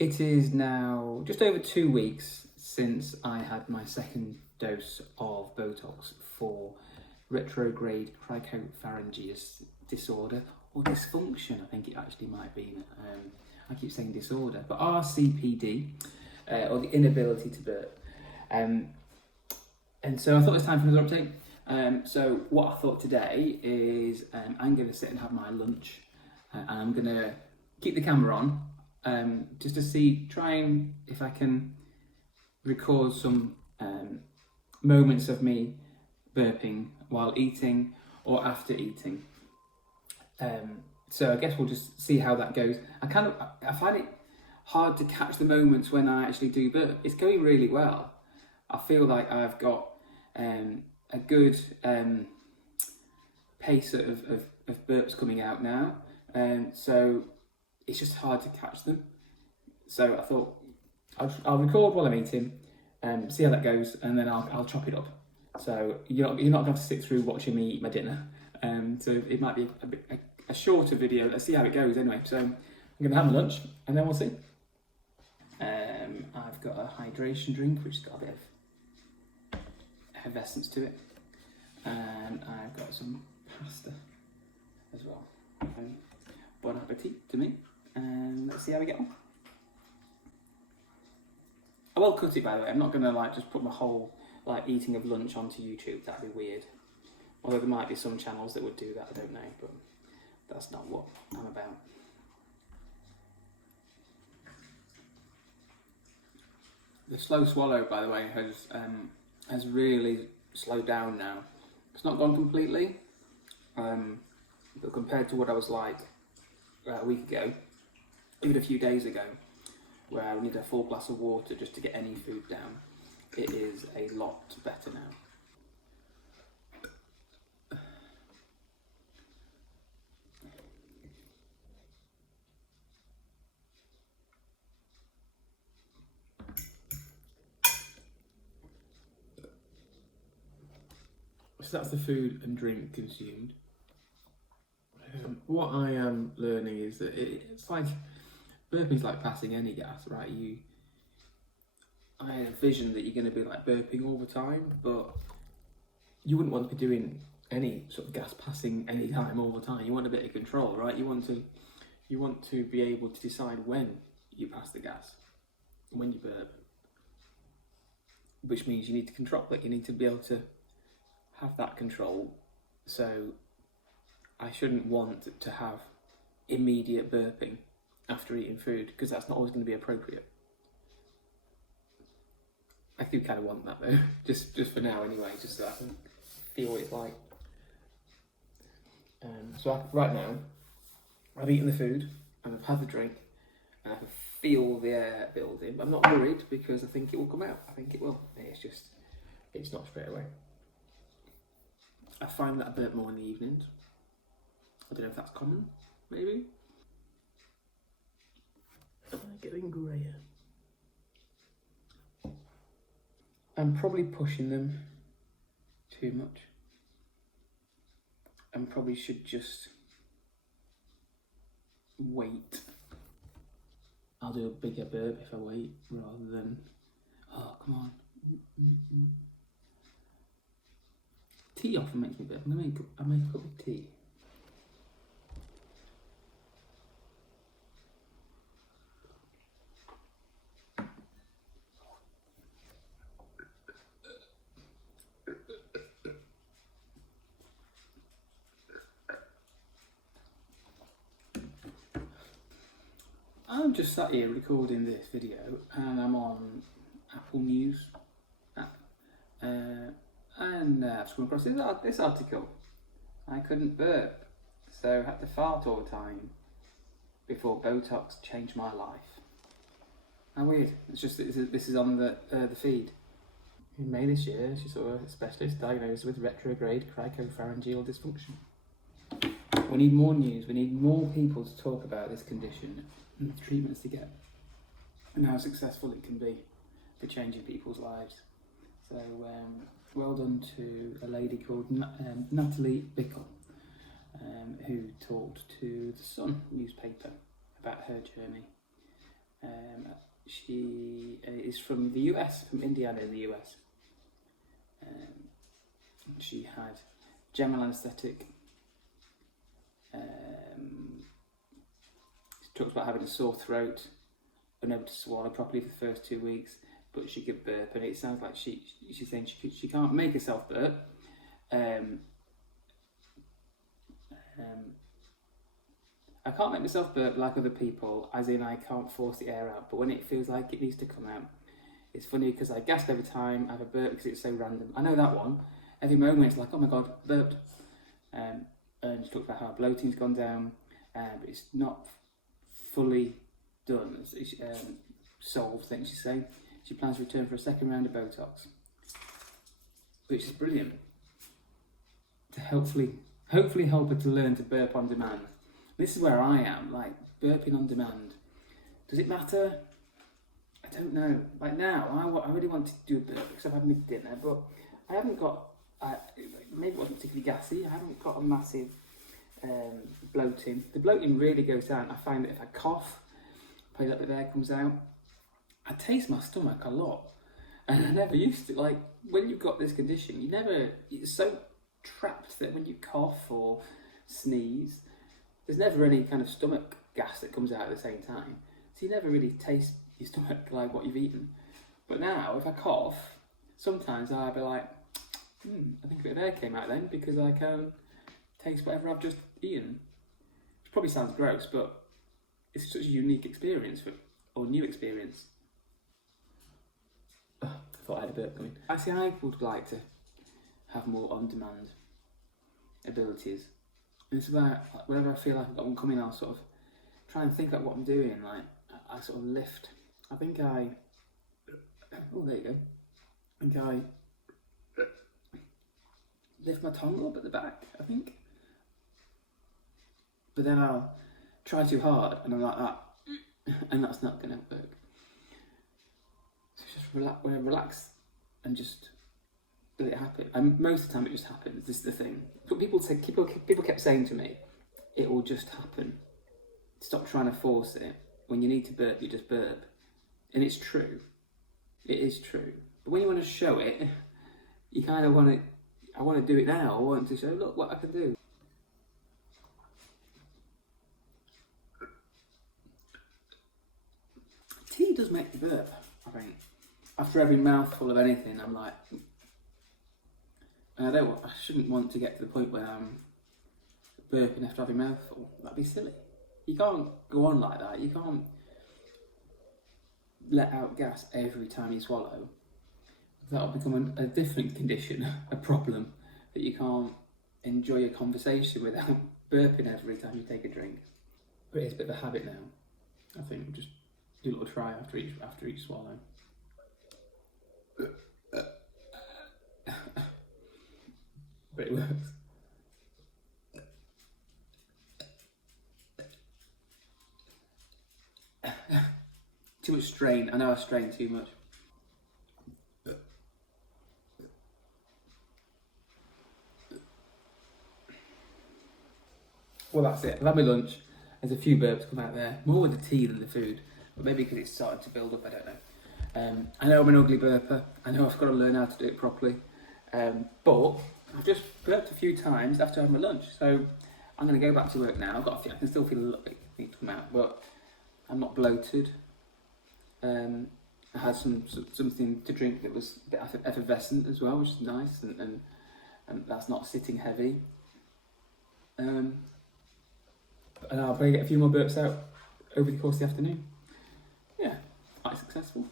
It is now just over 2 weeks since I had my second dose of Botox for retrograde cricopharyngeus disorder, or dysfunction, I think it actually might be. I keep saying disorder, but RCPD, or the inability to burp. And so I thought it was time for another update. So what I thought today is I'm going to sit and have my lunch, and I'm going to keep the camera on, just to try and if I can record some moments of me burping while eating or after eating. So I guess we'll just see how that goes. I find it hard to catch the moments when I actually do burp. It's going really well. I feel like I've got a good pace of burps coming out now. So it's just hard to catch them. So I thought I'll record while I'm eating, see how that goes, and then I'll chop it up. So you're not going to sit through watching me eat my dinner. So it might be a shorter video. Let's see how it goes anyway. So I'm going to have my lunch, and then we'll see. I've got a hydration drink, which has got a bit of effervescence to it, and I've got some pasta as well. Bon appetit to me, and let's see how we get on. I will cut it, by the way. I'm not going to just put my whole eating of lunch onto YouTube. That'd be weird. Although there might be some channels that would do that, I don't know, but that's not what I'm about. The slow swallow, by the way, has really slowed down now. It's not gone completely, but compared to what I was like a week ago, even a few days ago, where I need a full glass of water just to get any food down, it is a lot better now. So that's the food and drink consumed. What I am learning is that it's like burping's like passing any gas, right? I envision that you're going to be burping all the time, but you wouldn't want to be doing any sort of gas passing any time all the time. You want a bit of control, right? You want to be able to decide when you pass the gas, when you burp, which means you need to control it. You need to be able to have that control. So I shouldn't want to have immediate burping after eating food, because that's not always going to be appropriate. I do kind of want that though, just for now anyway, just so I can feel what it's like. Right now, I've eaten the food and I've had the drink and I can feel the air building, but I'm not worried because I think it will come out. I think it will. It's not straight away. I find that I burp more in the evenings. I don't know if that's common, maybe. Am I getting greyer? I'm probably pushing them too much. I probably should just wait. I'll do a bigger burp if I wait rather than, oh, come on. Tea often makes me burp. I make a cup of tea. I'm just sat here recording this video and I'm on Apple News app, and I've come across this article. I couldn't burp, so had to fart all the time before Botox changed my life. How weird. It's just this is on the feed. In May this year, she saw a specialist diagnosed with retrograde cricopharyngeal dysfunction. We need more news. We need more people to talk about this condition and the treatments to get, and how successful it can be for changing people's lives. So well done to a lady called Natalie Bickle, who talked to the Sun newspaper about her journey. She is from the US, from Indiana in the US. She had general anaesthetic. She talks about having a sore throat, unable to swallow properly for the first 2 weeks, but she could burp, and it sounds like she's saying she can't make herself burp. I can't make myself burp like other people, as in I can't force the air out, but when it feels like it needs to come out, it's funny because I gasp every time I have a burp because it's so random. I know that one. Every moment it's like, oh my god, burped. And she talks about how bloating's gone down, but it's not fully done. It's solved, I think she's saying. She plans to return for a second round of Botox, which is brilliant. To hopefully help her to learn to burp on demand. This is where I am, like burping on demand. Does it matter? I don't know. Like now, I really want to do a burp because I've had my dinner, but I haven't got, maybe it wasn't particularly gassy, I haven't got a massive bloating. The bloating really goes down. I find that if I cough, a little bit of air comes out, I taste my stomach a lot. And I never used to. Like, when you've got this condition, it's so trapped that when you cough or sneeze, there's never any kind of stomach gas that comes out at the same time. So you never really taste your stomach like what you've eaten. But now, if I cough, sometimes I'll be like, I think a bit of air came out then because I can taste whatever I've just eaten. Which probably sounds gross, but it's such a unique experience, or new experience. I thought I had a burp coming. Actually, I would like to have more on-demand abilities. And it's about, whenever I feel like I've got one coming, I'll sort of try and think about what I'm doing. Like, I sort of lift. I think oh, there you go. I think I lift my tongue up at the back, I think. But then I'll try too hard and I'm like that. And that's not going to work. So just relax and just let it happen. And most of the time it just happens. This is the thing. But people kept saying to me, it will just happen. Stop trying to force it. When you need to burp, you just burp. And it's true. It is true. But when you want to show it, you kind of want to, I want to do it now. I want to show, look what I can do. Tea does make me burp, I think. After every mouthful of anything, I'm like, and I shouldn't want to get to the point where I'm burping after every mouthful. That'd be silly. You can't go on like that. You can't let out gas every time you swallow. That'll become a different condition, a problem, that you can't enjoy a conversation without burping every time you take a drink. But it's a bit of a habit now. I think just do a little try after each swallow. But it works. Too much strain. I know I strain too much. Well, that's it. I've had my lunch. There's a few burps come out there. More with the tea than the food. But maybe because it's starting to build up, I don't know. I know I'm an ugly burper. I know I've got to learn how to do it properly. But I've just burped a few times after having my lunch. So I'm going to go back to work now. I can still feel a little bit need to come out, but I'm not bloated. I had something to drink that was a bit effervescent as well, which is nice, and that's not sitting heavy. And I'll probably get a few more burps out over the course of the afternoon. Yeah, quite successful.